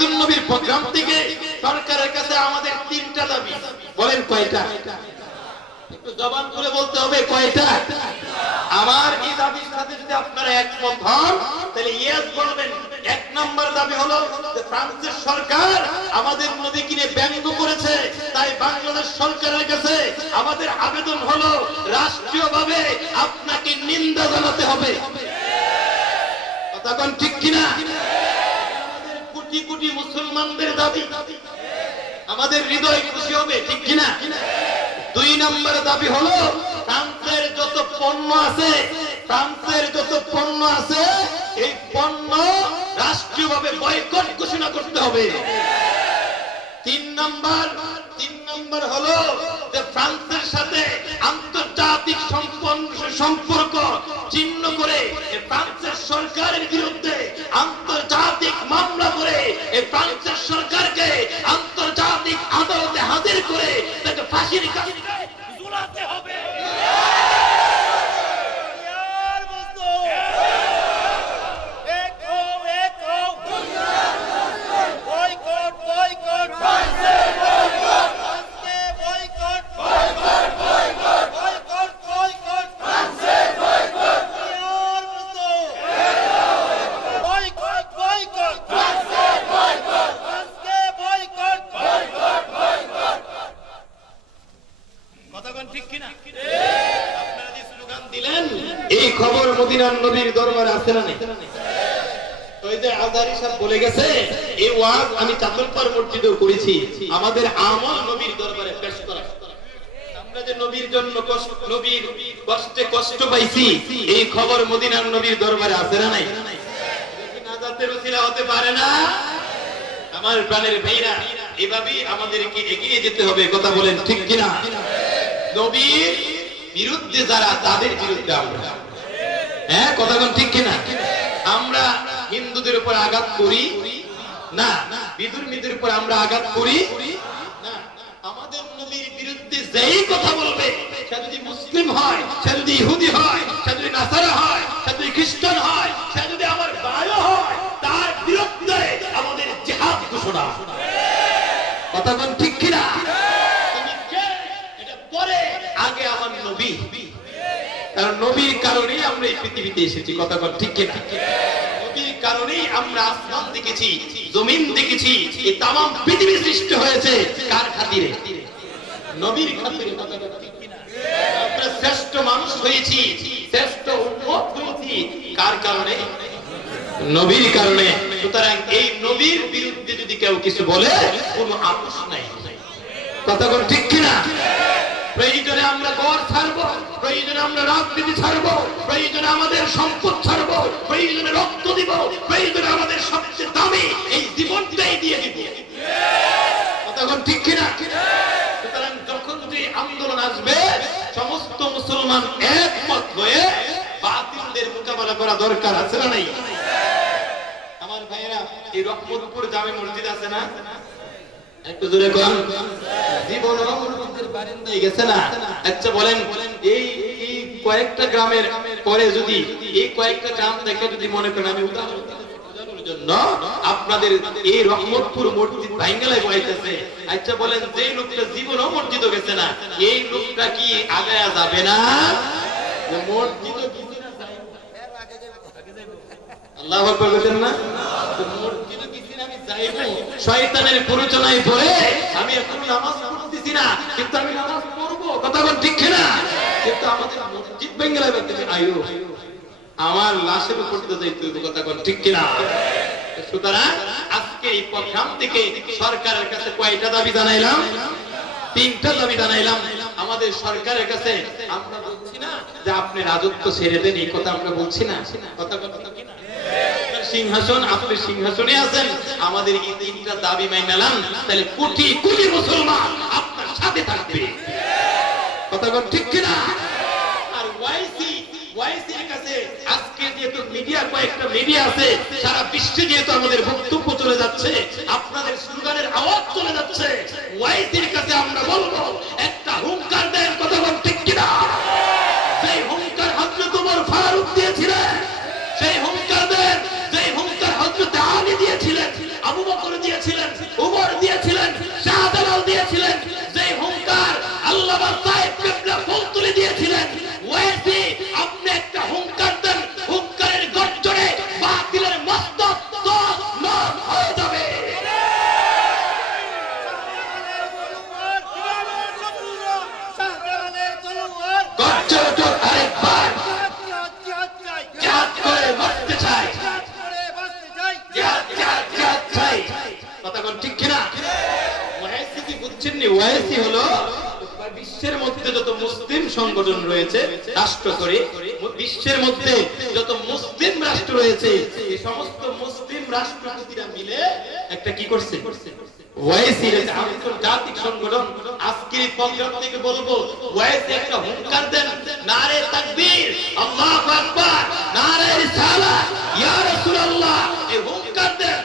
মিলাদুন নবীর প্রোগ্রাম থেকে সরকারের কাছে আমাদের তিনটা দাবি। বলেন কয়টা? একটু জবান করে বলতে হবে কয়টা। আমার এই দাবির সাথে যদি আপনারা একমত হন তাহলে ইয়েস বলবেন। এক নম্বর দাবি হলো যে ফ্রান্সের সরকার আমাদের নবীকে নিয়ে ব্যঙ্গ করেছে, তাই বাংলাদেশ সরকারের কাছে আমাদের আবেদন হলো রাষ্ট্রীয়ভাবে আপনাকে নিন্দা জানাতে হবে। কথা কোন ঠিক কিনা? আমাদের কোটি কোটি মুসলমানদের দাবি, আমাদের হৃদয় খুশি হবে, ঠিক কিনা? দুই নম্বর দাবি হলো ফ্রান্সের যত পণ্য আছে, ফ্রান্সের যত পণ্য আছে এই পণ্য রাষ্ট্রীয়ভাবে বয়কট ঘোষণা করতে হবে। তিন নম্বর হলো যে ফ্রান্সের সাথে আন্তর্জাতিক সম্পর্ক ছিন্ন করে ফ্রান্সের সরকারের বিরুদ্ধে আন্তর্জাতিক মামলা করে এই ফ্রান্সের সরকারকে আন্তর্জাতিক আদালতে হাজির করে তাকে ফাঁসির কাছে ঝুলাতে হবে। এই খবর মদিনার নবীর দরবারে আছে না? ওই যে আজহারী সাহেব বলে গেছে, এই ওয়াজ আমি চাতলপাড় মসজিদেও করেছি, আমাদের আমল নবীর দরবারে পেশ করা। আমরা যে নবীর জন্য নবীর কষ্টে কষ্ট পাইছি, এই খবর মদিনার নবীর দরবারে আছে না? নাই? নাজাতের ওসিলা হতে পারে না? আমার প্রাণের ভাইরা, এভাবেই আমাদেরকে এগিয়ে যেতে হবে। কথা বলেন ঠিক কিনা? নবীর বিরুদ্ধে যারা, তাদের বিরুদ্ধে আমরা, হ্যাঁ কথা বলেন ঠিক কিনা? আমরা হিন্দুদের উপর আঘাত করি না, বিধর্মীদের উপর আমরা আঘাত করি না। আমাদের নবীর বিরুদ্ধে যেই কথা বলবে, সে যদি মুসলিম হয়, সে যদি ইহুদি হয়, সে যদি নাসারা হয়, সে যদি খ্রিস্টান হয়, সে যদি আমার ভাইও হয়, তার বিরুদ্ধে আমাদের জিহাদ ঘোষণা। কথা বলেন ঠিক কিনা? এটা পরে, আগে আমার নবী, কারণ নবীর কারণেই আমরা এই পৃথিবীতে এসেছি। কথা বলেন ঠিক কিনা? নবীর কারণেই আমরা আসমান দেখেছি, জমিন দেখেছি, এই তামাম পৃথিবী সৃষ্টি হয়েছে কার খাতিরে? নবীর খাতিরে। কথা বলেন ঠিক কিনা? আমরা শ্রেষ্ঠ মানুষ হয়েছি, শ্রেষ্ঠ উম্মত হয়েছি কার কারণে? নবীর কারণে। সুতরাং এই নবীর বিরুদ্ধে যদি কেউ কিছু বলে, কোনো আপোষ নাই। কথা বলেন ঠিক কিনা? প্রয়োজনে আমরা ঘর ছাড়বো, প্রয়োজনে আমরা রাজনীতি ছাড়বো, প্রয়োজনে আমাদের সম্পদ ছাড়বো, প্রয়োজনে রক্ত দিব, প্রয়োজনে আমাদের সবচেয়ে দামি এই জীবনটাই দিয়ে দিব। কথা বলেন ঠিক কিনা? সুতরাং যখন যে আন্দোলন আসবে, সমস্ত মুসলমান একমত হয়ে বাতিলদের মোকাবেলা করা দরকার আছে না? নাই? আমার ভাইয়েরা, এই রহমতপুর জামে মসজিদ আছে না? একটু জোরে কোন জীবন মসজিদের বারান্দায় গেছে না? আচ্ছা বলেন, এই কয়েকটা গ্রামের পরে যদি এই কয়েকটা গ্রাম থেকে যদি মনে করেন আমি উদাহরণ জন্য আপনাদের এই রহমতপুর মসজিদ ভাঙ্গালায় বসাইতেছে, আচ্ছা বলেন যে লোকটা জীবনও মসজিদও গেছে না, এই লোকটা কি আগায়া যাবে না? মসজিদও কিছু না, আল্লাহু আকবার বলেন না? মসজিদও কিছু না, আমি যাইবো শয়তানের প্ররোচনায় পড়ে আমি এখন নামাজ পড়তেছি না, কিন্তু আমি নামাজ পড়বো। কথা বল ঠিক কিনা? কিন্তু আমাদের মসজিদ ভাঙ্গালায় বলতেছে আইও আমার লাশের উপর তো যাইতে হবে। কথা বল ঠিক কিনা? সুতরাং আজকে এই প্রোগ্রাম থেকে সরকারের কাছে কয়টা দাবি জানাইলাম? তিনটা দাবি জানাইলাম। আমাদের সরকারের কাছে আমরা বলছি না যে আপনি রাজত্ব ছেড়ে দেন, এই কথা আমরা বলছি না। কথা বল ঠিক কিনা? সিংহাসন, আপনি সিংহাসনে আছেন, আমাদের এই তিনটা দাবি মাইনালাম, তাহলে কোটি কোটি মুসলমান আপনার সাথে থাকবে। কথা বল ঠিক কিনা? আর ওয়াইসির কাছে আজকে যেহেতু মিডিয়া, কয়েকটা মিডিয়া আছে সারা বিশ্বে, যেহেতু আমাদের বক্তব্য চলে যাচ্ছে, আপনাদের স্লোগানের আওয়াজ চলে যাচ্ছে, ওয়াইসির কাছে আমরা বলবো একটা হুঙ্কার দেন। কথা বল ঠিক কিনা? সেই হুঙ্কার হযরত ওমর ফারুক দিয়েছিলেন, সেই হুঙ্কার দেন, সেই হুঙ্কার হযরত আলী দিয়েছিলেন, আবু বকর বকর দিয়েছিলেন, উমর দিয়েছিলেন, শাহজালাল দিয়েছিলেন, যে হুঙ্কার আল্লামা সাহেব কিবলা ফুলতুলি দিয়েছিলেন, ওয়াইসি আপনি একটা হুঙ্কার দেন, হুঙ্কারের গর্জনে বাতিলের মস্তক তছনছ হয়ে যাবে। গর্জন তো আরেকবার জিহাদ করে মরতে চাই, জিহাদ জিহাদ জিহাদ চাই। কথা কোন ঠিক কিনা? ওয়াইসি কি বুঝছেননি? ওয়াইসি হলো বিশ্বের মধ্যে যত মুসলিম সংগঠন রয়েছে, রাষ্ট্র করে বিশ্বের মধ্যে যত মুসলিম রাষ্ট্র রয়েছে, এই সমস্ত মুসলিম রাষ্ট্রপতিরা মিলে একটা কি করছে? ওয়াইসি আন্তর্জাতিক সংগঠন। আজকের প্রোগ্রাম থেকে বলবো, ওয়াইসি একটা হুঙ্কার দেন, নারে তাকবীর, আল্লাহু আকবার, নারে রিসালাত, ইয়া রাসূলুল্লাহ, এই হুঙ্কার দেন।